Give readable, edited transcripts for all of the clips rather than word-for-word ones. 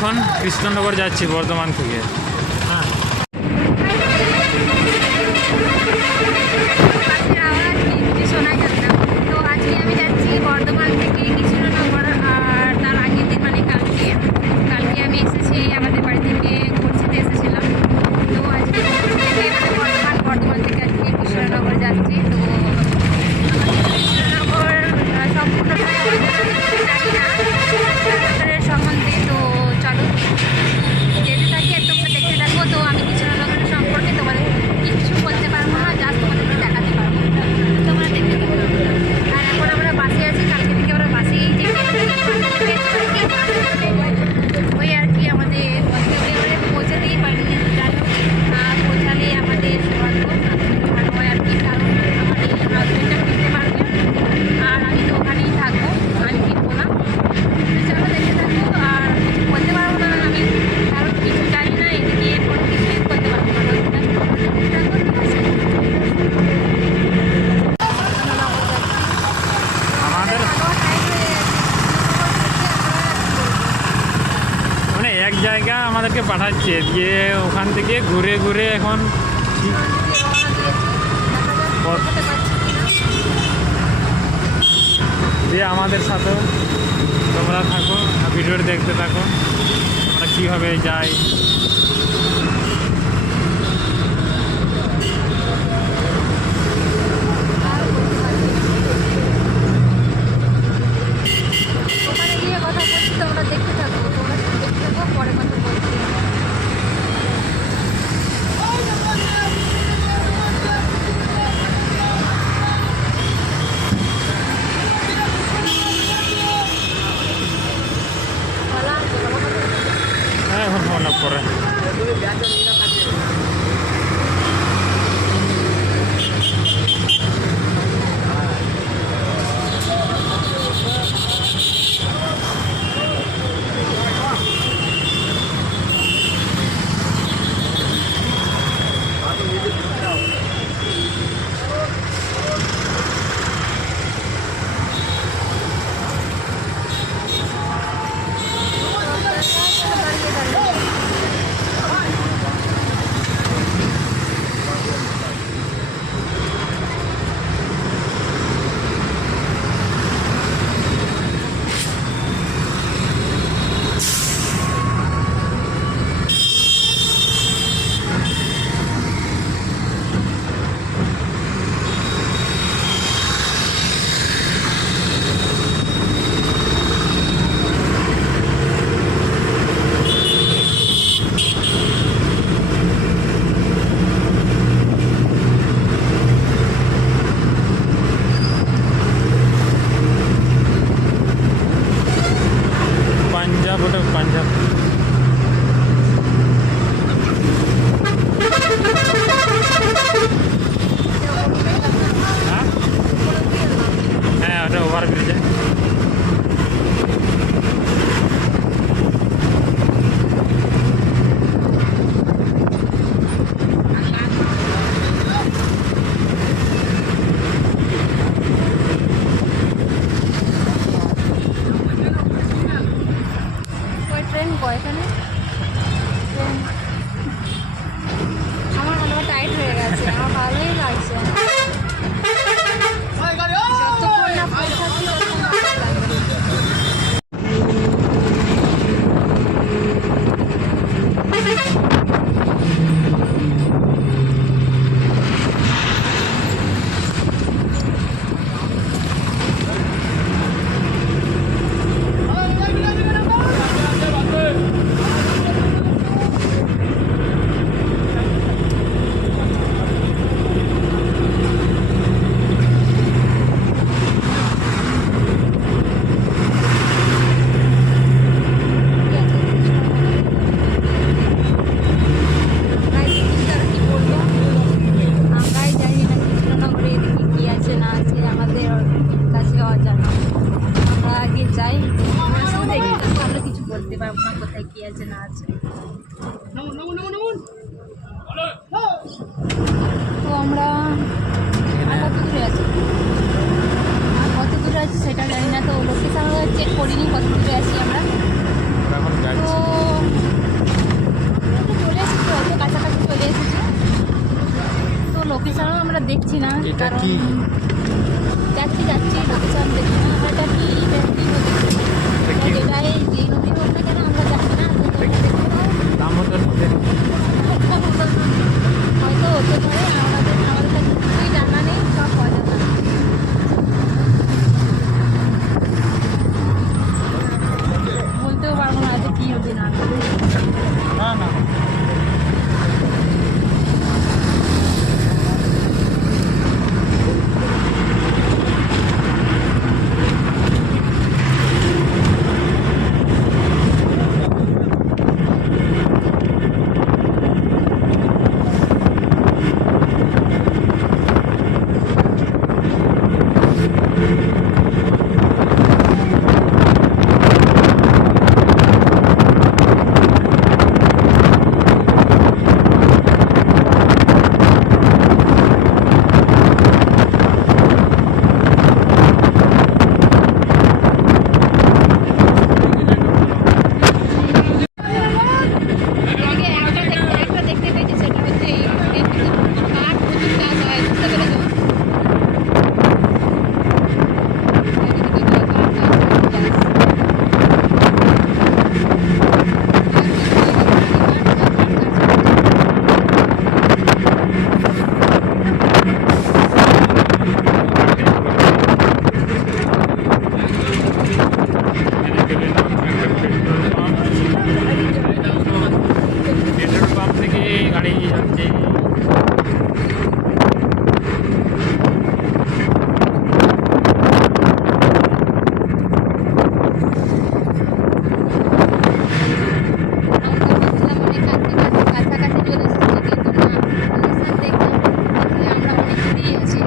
এখন কৃষ্ণনগর যাচ্ছি বর্ধমান থেকে। হ্যাঁ, তো আজকে আমি যাচ্ছি বর্ধমান থেকে কৃষ্ণনগর। আর তার আগের দিন মানে কালকে আমি এসেছি আমাদের বাড়ি থেকে ঘুরতে এসেছিলাম। তো আজকে বর্ধমান থেকে আজকে কৃষ্ণনগর যাচ্ছি। তো কৃষ্ণনগর সম্পূর্ণটা জানি না কৃষ্ণনগরের সম্বন্ধে। তো চলো যেতে থাকি আর তোমরা দেখতে থাকবো। তো আমি কৃষ্ণনগরের সম্পর্কে তোমাদের কিছু বলতে পারবো না, জাস্ট তোমাদেরকে দেখাতে পারবো, তোমরা দেখতে থাকো। আর এখন আমরা বাসে আছি, কালকে থেকে আমরা বাসেই যেতে ওই আর কি আমাদের গন্তব্যে পৌঁছাতেই পারিনি জানো। আর পৌঁছালেই আমাদের ভালো হয় আর কি, কারণ আমার এই হাজবেন্ডটা ফিরতে পারবে আর আমি তো ওখানেই থাকবো, আমি ফিরবো না। চলো দেখতে থাকবো। আর কিছু বলতে পারবো না আমি, কারণ কিছু জানি না, এদিকে কোনো কিছুই করতে পারবো না। আমাদের মানে এক জায়গা আমাদেরকে পাঠাচ্ছে, দিয়ে ওখান থেকে ঘুরে ঘুরে এখন দিয়ে আমাদের সাথেও তোমরা থাকো আর ভিডিওটা দেখতে থাকো আমরা কীভাবে যাই। ওখানে গিয়ে কথা বলছি, তোমরা দেখতে থাকো, তোমরা দেখতে থাকো, পরে কথা বলছি। হ্যাঁ, এখন ফোন করে পাঞ্জাব, ওটা পাঞ্জাব। হ্যাঁ, ওটা ওভারব্রিজে। ওই ট্রেন এখানে ট্রেন আমার মনে হয় টাইট হয়ে গেছে, আমার ভালোই লাগছে। যতক্ষণ না পৌঁছাচ্ছি ততক্ষণ ভালো লাগবে। কোথায় কি আছে না আছে। তো আমরা কত দূরে আছি, কত দূরে আছি সেটা জানি না, তো লোকেশন চেক করিনি কত দূরে আছি আমরা। তো এটা কারণ কি যাচ্ছি লোকেশন দেখি না এটা কি ব্যক্তি নদী এটা কি এটা এই যে নদী হোক না কেন আমরা জানি না দেখতে পাবো দামোদর নদী হয়তো হতে পারে আমাদের কাছে কিছুই জানা নেই সব অজানা বলতেও পারবো না যে কি হবে না হবে। না না একটা দেখতে পেয়েছি সেটা হচ্ছে এই কাঠ প্রচুর চাষ হয় বুঝতে পেরেছো পেট্রোল পাম্প থেকে গাড়ি যাচ্ছে কাছাকাছি চলে এসেছি কিন্তু না লোকেশন দেখলাম আমরা অনেক দূরেই আছি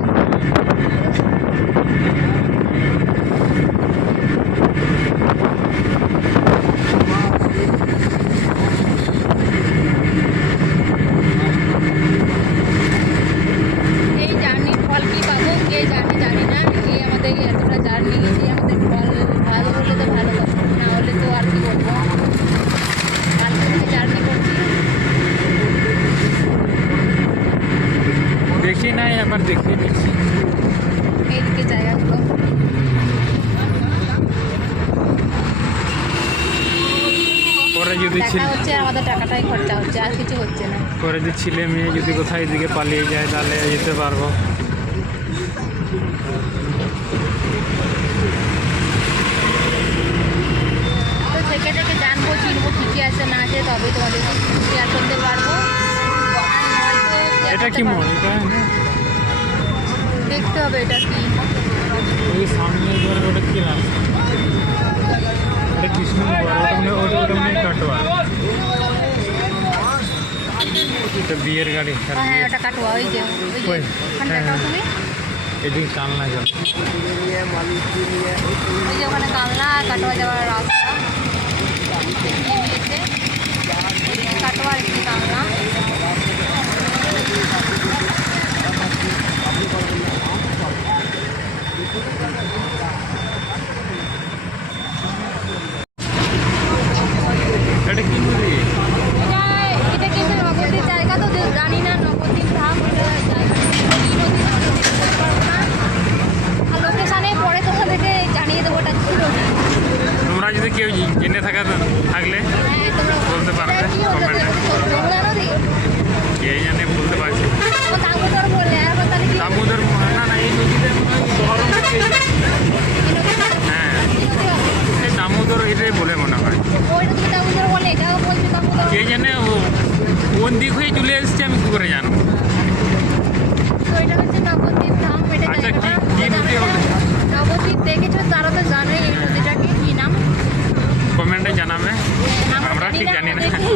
এই জার্নির ফল কি পাবো কে জানি জানি না এই আমাদের এতটা জার্নি এই আমাদের ফল ভালো হলে তো ভালো কথা না হলে তো আর কি বলবো কালকে থেকে জার্নি করছি দেখি নাই একবার দেখে নিচ্ছি এইদিকে জায়গাগুলো পরে যদি দেখা হচ্ছে আর আমাদের টাকাটাই খরচা হচ্ছে আর কিছু হচ্ছে না পরে যে ছেলে মেয়ে যদি কোথাও এদিকে পালিয়ে যায় তাহলে যেতে পারবো তো থেকে থেকে জানবো চিনবো কী কী আছে না আছে তবে তোমাদেরকে শেয়ার করতে পারবো আর নয়তো share এটা করতে কি পারবো মোড় না। এটা দেখতে হবে এটা কি ওই সামনে ওটা কি নাম এটা কৃষ্ণনগর ওটা মানে কাটোয়া এটা বিয়ের গাড়ি হ্যাঁ ওটা কাটোয়া ওই যে ওই, ওখানে হ্যাঁ, দেখাও হ্যাঁ। তুমি এদিকে কালনা যাও ওই যে ওখানে কালনা আর কাটোয়া যাওয়ার রাস্তা দেখিয়ে দিয়েছে এদিকে কাটোয়া এদিকে কালনা এটা কি নদী এটা কিন্তু নবদ্বীপ জায়গা তো জানি না নবদ্বীপ ধাম এটা জায়গা কি নদী না নদী বলতে পারবো না আর লোকেশানে পরে তোমাদেরকে জানিয়ে দেবো ওটা ছিল না তোমরা যদি কেউ জেনে থাকলে হ্যাঁ তোমরা বলতে পারবে এটা কি হলো কমেন্টে যমুনা নদী কে জানে বলতে পারছি ও দামোদর বললে আর তাহলে কি দামোদর না না এই নদীতে বহরম থেকে হ্যাঁ এই দামোদর এটাই বলে মনে হয় ওইটা তুমি দামোদর বলে এটাও বলছে দামোদর কে জানে কোন দিক হয়ে চলে এসছে আমি কি করে জানবো তো এটা হচ্ছে নবদ্বীপ ধাম এটা আচ্ছা, জায়গাটা কি নদী হবে? নবদ্বীপ দেখেছো তারা তো জানে এই নদীটাকে কি নাম কমেন্টে জানাবে আমরা জানি ঠিক না, জানি না আমাদেরকে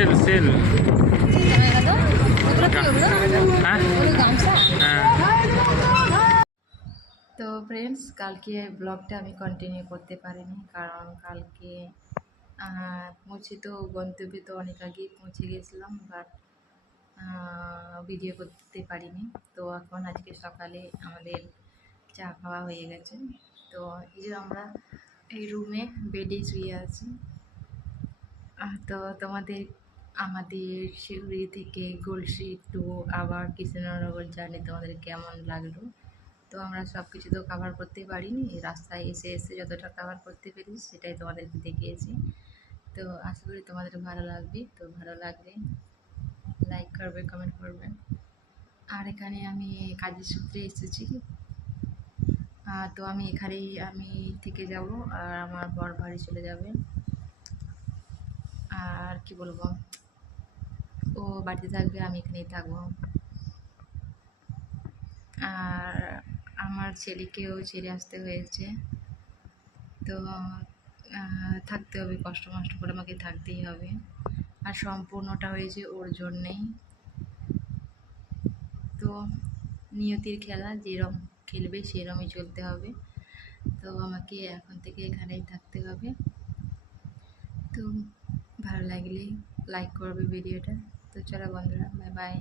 সেল সেল হ্যাঁ হ্যাঁ তো ফ্রেন্ডস, কালকে ব্লগটা আমি কন্টিনিউ করতে পারিনি, কারণ কালকে পৌঁছে তো গন্তব্যে তো অনেক আগেই পৌঁছে গেছিলাম, বাট ভিডিও করতে পারিনি। তো এখন আজকে সকালে আমাদের চা খাওয়া হয়ে গেছে। তো এই যে আমরা এই রুমে বেডে শুয়ে আছি। তো আমাদের শিউরি থেকে গলসি টু আবার কৃষ্ণনগর জার্নি তোমাদের কেমন লাগলো? তো আমরা সব কিছু তো কভার করতে পারিনি, রাস্তায় এসে এসে যতটা কভার করতে পেরেছি সেটাই তোমাদেরকে দেখিয়েছি। তো আশা করি তোমাদের ভালো লাগবে। তো ভালো লাগলে লাইক করবে, কমেন্ট করবে। আর এখানে আমি কাজের সূত্রে এসেছি, তো আমি এখানেই থেকে যাব, আর আমার বর বাড়ি চলে যাবে। আর কি বলবো, ও বাড়িতে থাকবে, আমি এখানেই থাকবো। আর আমার ছেলেকেও ছেড়ে আসতে হয়েছে। তো থাকতে হবে, কষ্ট মষ্ট করে আমাকে থাকতেই হবে। আর সম্পূর্ণটা হয়েছে ওর জন্যেই। তো নিয়তির খেলা, যেরম খেলবে সেরমই চলতে হবে। তো আমাকে এখন থেকে এখানেই থাকতে হবে। তো ভালো লাগলে লাইক করবে ভিডিওটা। তো চলো বন্ধুরা, বাই বাই।